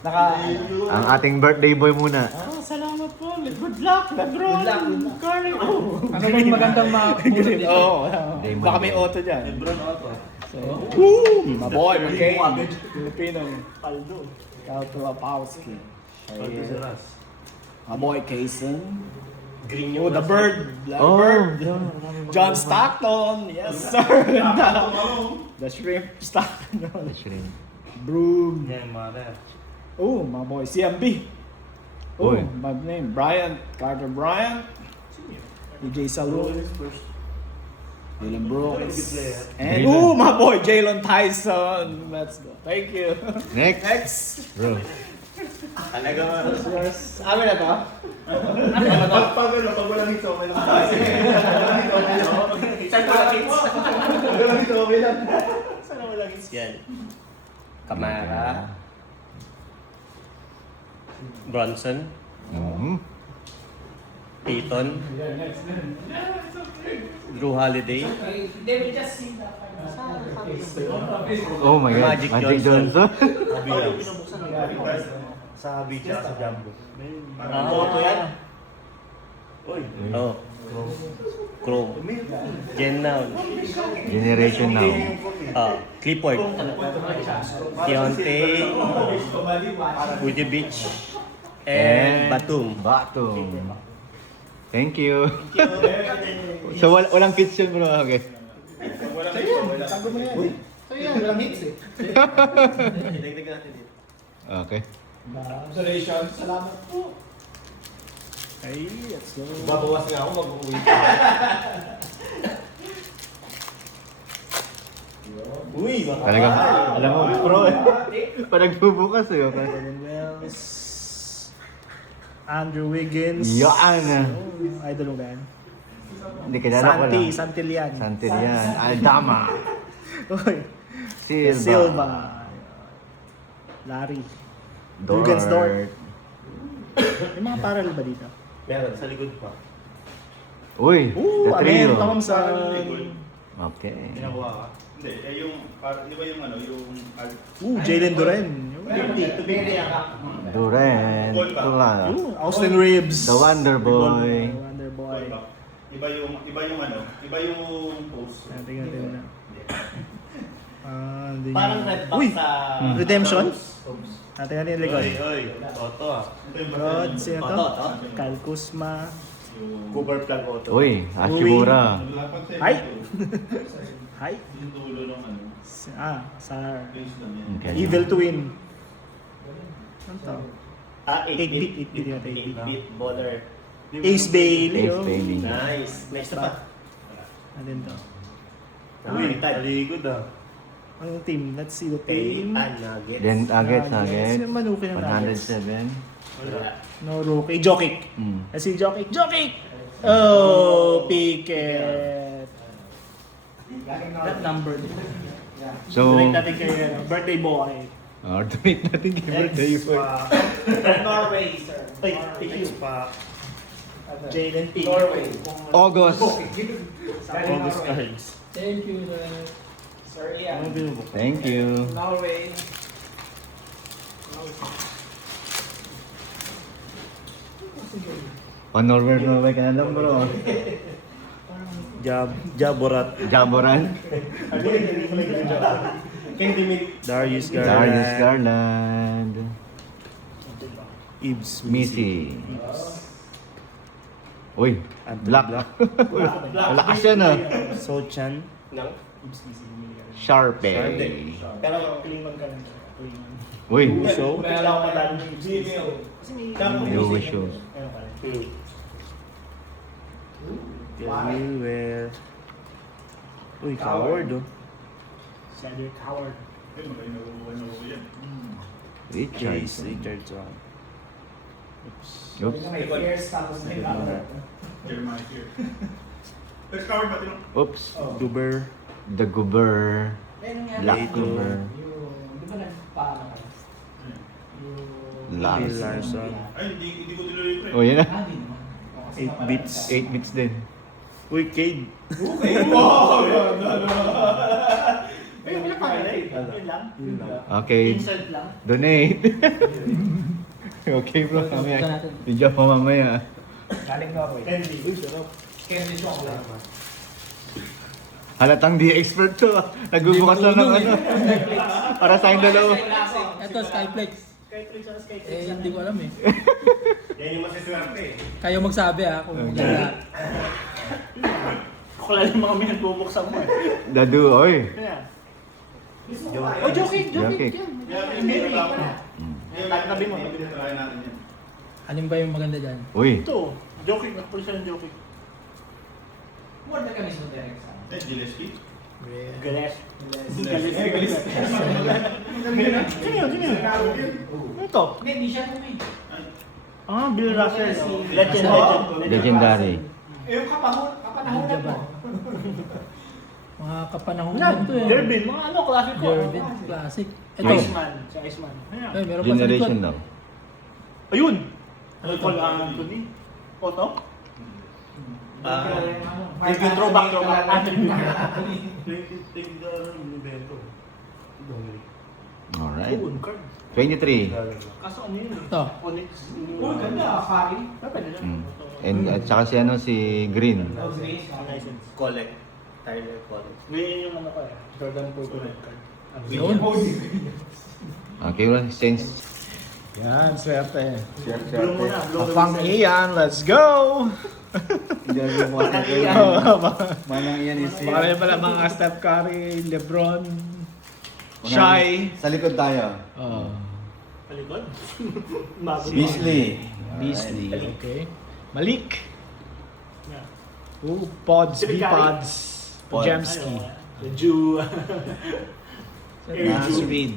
Ang ating birthday boy muna. Salamat po. Good luck, Lebron. Carly. Ano ba yung magandang mapulot dito? Oo. Day Baka boy. may auto dyan. Lebron Auto. So, woo! Maboy, McCain. Filipino. Paldo. Kaltulapowski. Auto si Ras. Maboy, Kaysen. Green Oh, the bird. Oh, Bird. John Stockton. Yes, sir. The shrimp Stockton. Shrimp. Broom. Yan, mother. Oh, my boy, CMB. Oh, Oy. my name, Bryant, Carter Bryant. DJ Salud. Dylan Brooks. And, oh, my boy, Jalen Tyson. Let's go. Thank you. Next. Next. Bro. Talaga ba? Yes. Amin na ba? Pag walang hits, okay lang. Pag walang hits, okay lang. Saan ko lang hits? Pag walang hits, okay lang. Saan ko lang hits? Yan. Kamara. Bronson. Mhm. Peyton. Drew Holiday. Oh my God. Magic Magic Johnson. Johnson. Sa beach at sa Jumbo. Auto yan. Uy. Oh. Crow. Jen now. Generation now. Clifford. Keontae. Vujovic. And Batum. Batum. Thank you. So walang hits yun bro. Okay. Sago mo yan. So yan, walang hits eh. Dagdagan natin dito. Okay. Congratulations. Salamat po. Ay, let's go. Babawas nga ako, mag-uwi. Uy, baka. Talaga, alam mo, pro eh. Pag nagbubukas eh. Okay. Wells. Andrew Wiggins. Yan. Oh, idol mo ba yan? Hindi kilala ko lang. Santillan. Santillan. Aldama. Uy. Silva. Silva. Larry. Dugan's Dort. May mga paral ba dito? Meron, sa likod pa. Uy, the Amen trio. Thompson. Okay. Ginakuha ka? Hindi, yung, di ba yung ano, yung... Jalen Duren. Duran. Tula. Austin Reeves. The Wonder Boy. Wonder Boy. Iba yung ano, iba yung post. Tingnan. Hindi Parang niya- red box Uy! sa... Redemption? Tingnan yung likod. Oy, Auto ah. Rod, sino to? Auto. Kyle Kuzma. Cooper Plug Auto. Uy, Hashimura. Hi! Hi! Yung dulo ng ano, Sar. face lang yan. Okay. Evil Twin. Ano to? 8-bit. 8-bit yata, 8-bit. 8-bit baller. Ace Bailey. Ace oh. Bailey. Nice. Next pa. Ano din to? Uy, talikod ah. Anong team? Let's see the Pay team. and Nuggets. Then Nuggets. Sino manuki ng Nuggets? 107. Wala. No rookie. Jokic. Hmm. Let's see Jokic. Jokic! Oh, Pickett. That number. So, Direct natin kay birthday boy. donate natin kay birthday boy. Norway, sir. Wait, thank you. Jalen P. August. August cards. Thank you, Sir Ian. Ano binubuk? Thank you. Norway. Norway ka na lang bro. Jaborat. Jaboran. Darius Darius Garland. Garland. Ibs Missy. Uy, Anthony black. Malakas yan ah. Sochan. Nang? Sharpe. Pero Klingon ka lang. Klingon. Uy, Show. Kaya lang ako madali yung Gmail. Kasi may... new shoes. Ayun pala. Everywhere. Uy, coward oh. Cedric Howard. Ayun, ano yan. Jace Richardson. Richardson. Oops. May fierce tapos may Howard. Jeremiah here. First cover ba ito? Oops. Duber. The Goober. Black Ito. Goober. Di ba nagpaano ka? Phil Lars. Larson. Ay, hindi ko tinuloy ito eh. Oh, yan na. Hindi naman. 8 bits. 8 bits din. Uy, Cade. Wow! Ay, wala pa Yun lang. Okay. Insult lang. Donate. Okay bro, mamaya. Video pa mamaya. Galing Norway. Candy. Candy chocolate. Halatang di expert to. Nagbubukas lang ng ano. Para sa akin dalawa. Ito, Skyflex. Skyflex at Skyflex. Hindi ko alam eh. Yan yung masiswerte eh. Kayo magsabi kung maganda. Wala yung mga minagbubuksang mo eh. Dadu, oy. Kaya. Oh, joking, Joking. Hindi. Tabi mo. Try natin yan. Alin ba yung maganda dyan? Uy. Ito. Joking. At pulsa ng joking. What mechanism direct sa? Gillespie. Gales. Gales. Sino yun? Ito. Hindi siya tumay. Ah, Bill Russell. Legendary. Yung kapanahonan mo. Mga kapanahonan to eh. Durbin. Mga ano, classic ko. Durbin, classic. Ito. Iceman. Si Iceman. Ayan. Ay, meron pa sa Generation likod. daw. Ayun! Ano Paul Anthony? Oto? Yung throwback. Alright. Oh, card. 23. Kaso ano yun? Ito. Onyx. Oh, ganda. Fari. Pwede lang. Mm. And at saka si ano si Green. License. Collect. Tyler Collect. Ngayon yung ano ko eh. Jordan Purple card. Yun. Okay, well, since Yan, swerte. Blow mo na. Blow mo Pang na. Ian, let's go! Manang iyan is Baka rin pala mga Steph Curry, Lebron, Shai. Sa likod tayo. Palikod? Bago. Beasley. Beasley, okay. Malik. Yeah. Ooh, Pods, Steph Curry. B-Pods. Pods. Jamski. The Jew. Nas Reed.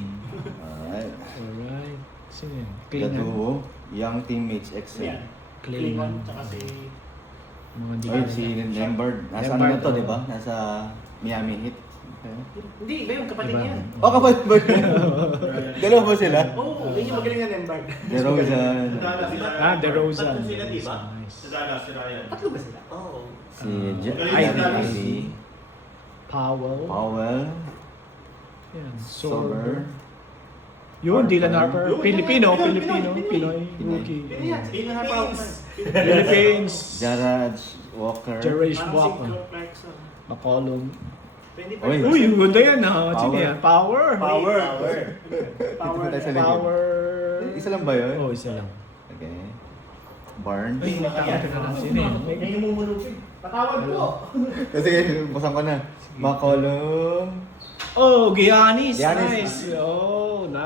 Alright. Alright. Sino yun? The Klingon. duo, young teammates excel. Yan. Klingon. Klingon. Tsaka si... Mga di Oy, si Lambert. Nasa ano na to, di ba? Nasa Miami Heat. Hindi, iba yung kapatid niya. Oh, kapag ba? Dalawa ba sila? Oo, yun yung magaling na Lambert. DeRozan. DeRozan. Tatlo sila, di ba? Nice. Sa Dallas, si Ryan. Tatlo ba sila? Oo. Si Ivy. Powell. Powell. Yan. Sober. Yun, Dylan Harper. Yun, Filipino. Pinoy. Pinoy. Rookie. Sino na pa ako? Philippines. Jarrad Walker. Jerish Walker. Clarkson. McCollum. Pwede pa. Uy. Uy, ganda yan ha. Sino Power. yan? Power. Power. Power. Tayo sa likod. Power. Isa lang ba yun? Oh, isa lang. Okay. Barnes. Uy, tawag ka na lang. Sino yan? Yan yung mumulupin. Patawad ko. Sige, busan ko na. McCollum. Oh, Giannis. Giannis. Nice. Oh, nice.